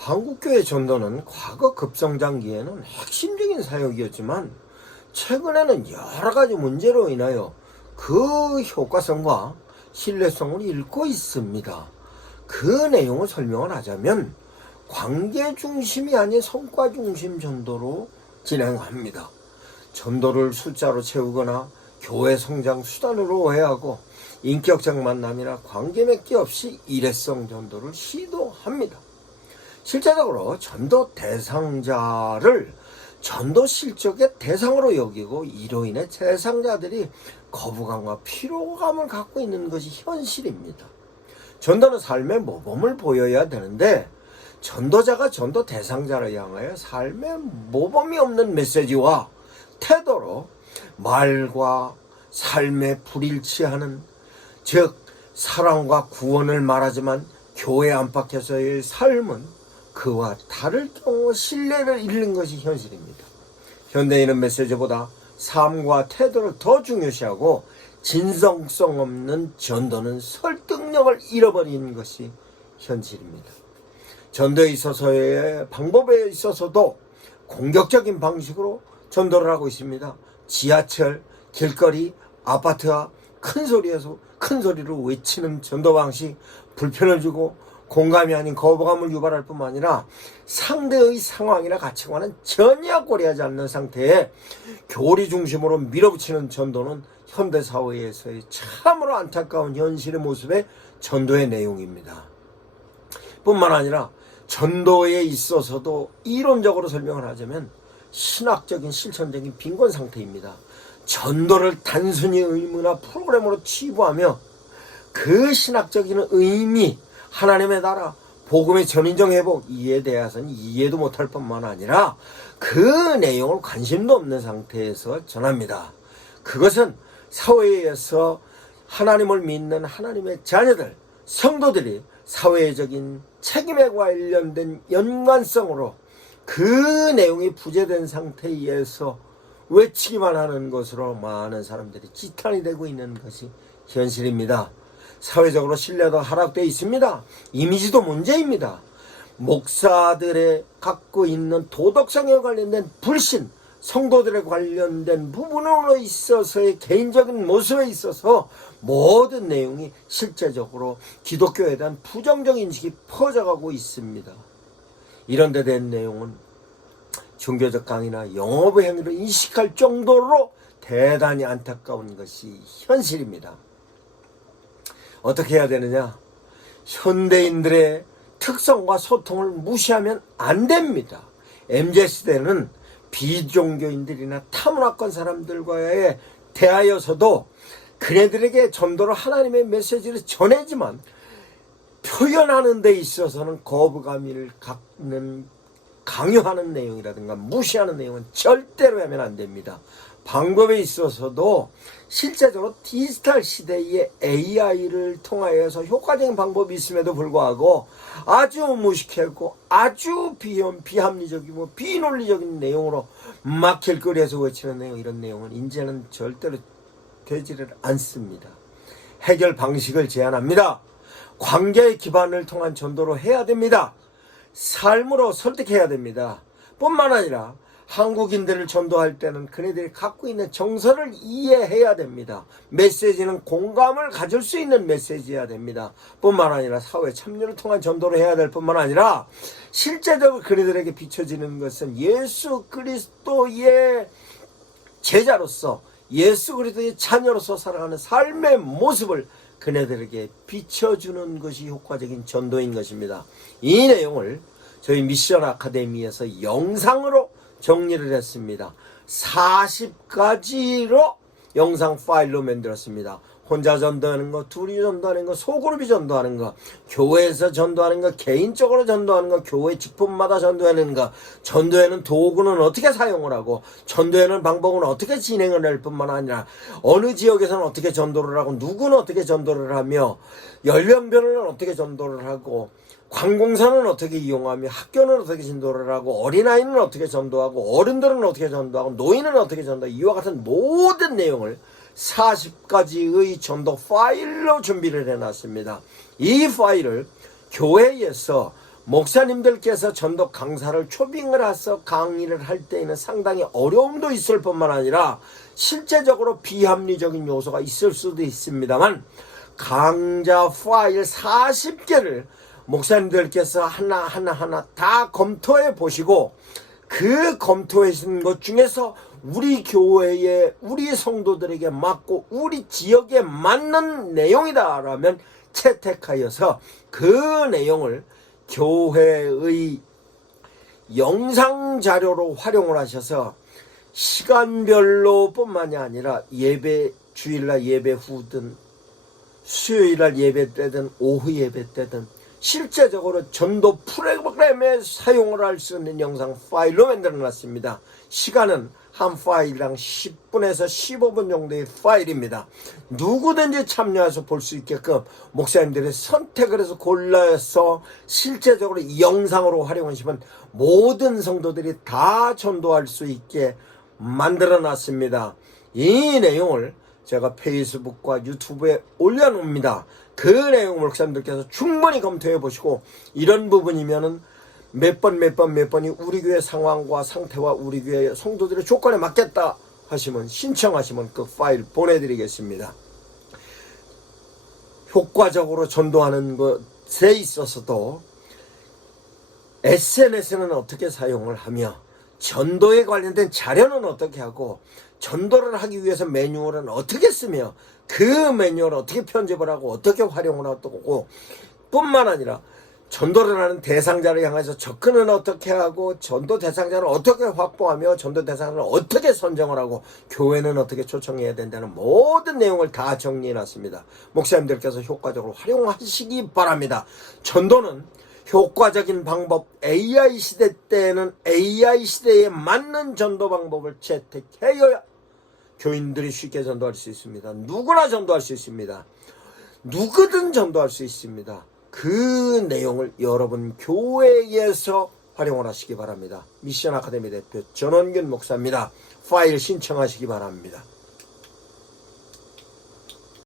한국교회 전도는 과거 급성장기에는 핵심적인 사역이었지만 최근에는 여러 가지 문제로 인하여 그 효과성과 신뢰성을 잃고 있습니다. 그 내용을 설명을 하자면 관계 중심이 아닌 성과 중심 전도로 진행합니다. 전도를 숫자로 채우거나 교회 성장 수단으로 오해하고 인격적 만남이나 관계 맺기 없이 일회성 전도를 시도합니다. 실제적으로 전도 대상자를 전도 실적의 대상으로 여기고 이로 인해 대상자들이 거부감과 피로감을 갖고 있는 것이 현실입니다. 전도는 삶의 모범을 보여야 되는데 전도자가 전도 대상자를 향하여 삶의 모범이 없는 메시지와 태도로 말과 삶에 불일치하는, 즉 사랑과 구원을 말하지만 교회 안팎에서의 삶은 그와 다를 경우 신뢰를 잃는 것이 현실입니다. 현대인은 메시지보다 삶과 태도를 더 중요시하고 진정성 없는 전도는 설득력을 잃어버리는 것이 현실입니다. 전도에 있어서의 방법에 있어서도 공격적인 방식으로 전도를 하고 있습니다. 지하철, 길거리, 아파트와 큰 소리로 외치는 전도 방식, 불편을 주고 공감이 아닌 거부감을 유발할 뿐만 아니라 상대의 상황이나 가치관은 전혀 고려하지 않는 상태에 교리 중심으로 밀어붙이는 전도는 현대사회에서의 참으로 안타까운 현실의 모습의 전도의 내용입니다. 뿐만 아니라 전도에 있어서도 이론적으로 설명을 하자면 신학적인 실천적인 빈곤 상태입니다. 전도를 단순히 의무나 프로그램으로 치부하며 그 신학적인 의미, 하나님의 나라, 복음의 전인정 회복, 이에 대해서는 이해도 못할 뿐만 아니라 그 내용을 관심도 없는 상태에서 전합니다. 그것은 사회에서 하나님을 믿는 하나님의 자녀들, 성도들이 사회적인 책임에 관련된 연관성으로 그 내용이 부재된 상태에서 외치기만 하는 것으로 많은 사람들이 지탄이 되고 있는 것이 현실입니다. 사회적으로 신뢰도 하락되어 있습니다. 이미지도 문제입니다. 목사들의 갖고 있는 도덕성에 관련된 불신, 성도들에 관련된 부분으로 있어서의 개인적인 모습에 있어서 모든 내용이 실제적으로 기독교에 대한 부정적 인식이 퍼져가고 있습니다. 이런 데 대한 내용은 종교적 강의나 영업의 행위로 인식할 정도로 대단히 안타까운 것이 현실입니다. 어떻게 해야 되느냐? 현대인들의 특성과 소통을 무시하면 안 됩니다. MZ시대는 비종교인들이나 타문화권 사람들과의 대하여서도 그네들에게 전도로 하나님의 메시지를 전해지만 표현하는 데 있어서는 거부감을 갖는, 강요하는 내용이라든가 무시하는 내용은 절대로 하면 안 됩니다. 방법에 있어서도 실제적으로 디지털 시대의 AI를 통하여서 효과적인 방법이 있음에도 불구하고 아주 무식하고 아주 비합리적이고 비논리적인 내용으로 막 길거리에서 외치는 내용, 이런 내용은 이제는 절대로 되지를 않습니다. 해결 방식을 제안합니다. 관계의 기반을 통한 전도로 해야 됩니다. 삶으로 설득해야 됩니다. 뿐만 아니라 한국인들을 전도할 때는 그네들이 갖고 있는 정서를 이해해야 됩니다. 메시지는 공감을 가질 수 있는 메시지여야 됩니다. 뿐만 아니라 사회 참여를 통한 전도를 해야 될 뿐만 아니라 실제적으로 그네들에게 비춰지는 것은 예수 그리스도의 제자로서, 예수 그리스도의 자녀로서 살아가는 삶의 모습을 그네들에게 비춰주는 것이 효과적인 전도인 것입니다. 이 내용을 저희 미션 아카데미에서 영상으로 정리를 했습니다. 40가지로 영상 파일로 만들었습니다. 혼자 전도하는 거, 둘이 전도하는 거, 소그룹이 전도하는 거, 교회에서 전도하는 거, 개인적으로 전도하는 거, 교회 직분마다 전도하는 거, 전도에는 도구는 어떻게 사용을 하고, 전도하는 방법은 어떻게 진행을 할 뿐만 아니라 어느 지역에서는 어떻게 전도를 하고, 누구는 어떻게 전도를 하며, 연령별로는 어떻게 전도를 하고, 관공서는 어떻게 이용하며, 학교는 어떻게 전도를 하고, 어린아이는 어떻게 전도하고, 어른들은 어떻게 전도하고, 노인은 어떻게 전도하고, 이와 같은 모든 내용을 40가지의 전도 파일로 준비를 해놨습니다. 이 파일을 교회에서 목사님들께서 전도 강사를 초빙을 해서 강의를 할 때에는 상당히 어려움도 있을 뿐만 아니라 실제적으로 비합리적인 요소가 있을 수도 있습니다만, 강좌 파일 40개를 목사님들께서 하나하나 다 검토해 보시고 그 검토하신 것 중에서 우리 교회에, 우리 성도들에게 맞고 우리 지역에 맞는 내용이다라면 채택하여서 그 내용을 교회의 영상 자료로 활용을 하셔서 시간별로 뿐만이 아니라 예배, 주일날 예배 후든 수요일날 예배 때든 오후 예배 때든 실제적으로 전도 프로그램에 사용을 할 수 있는 영상 파일로 만들어 놨습니다. 시간은 한 파일당 10분에서 15분 정도의 파일입니다. 누구든지 참여해서 볼 수 있게끔 목사님들이 선택을 해서 골라서 실제적으로 이 영상으로 활용하시면 모든 성도들이 다 전도할 수 있게 만들어 놨습니다. 이 내용을 제가 페이스북과 유튜브에 올려놓습니다. 그 내용을 목사님들께서 충분히 검토해 보시고 이런 부분이면은 몇 번이 우리 교회 상황과 상태와 우리 교회 성도들의 조건에 맞겠다 하시면 신청하시면 그 파일 보내드리겠습니다. 효과적으로 전도하는 것에 있어서도 SNS는 어떻게 사용을 하며 전도에 관련된 자료는 어떻게 하고 전도를 하기 위해서 매뉴얼은 어떻게 쓰며 그 매뉴얼을 어떻게 편집을 하고 어떻게 활용을 하고 뿐만 아니라 전도를 하는 대상자를 향해서 접근은 어떻게 하고 전도 대상자를 어떻게 확보하며 전도 대상자를 어떻게 선정을 하고 교회는 어떻게 초청해야 된다는 모든 내용을 다 정리해 놨습니다. 목사님들께서 효과적으로 활용하시기 바랍니다. 전도는 효과적인 방법, AI 시대 때에는 AI 시대에 맞는 전도 방법을 채택해야 교인들이 쉽게 전도할 수 있습니다. 누구나 전도할 수 있습니다. 누구든 전도할 수 있습니다. 그 내용을 여러분 교회에서 활용을 하시기 바랍니다. 미션 아카데미 대표 전원균 목사입니다. 파일 신청하시기 바랍니다.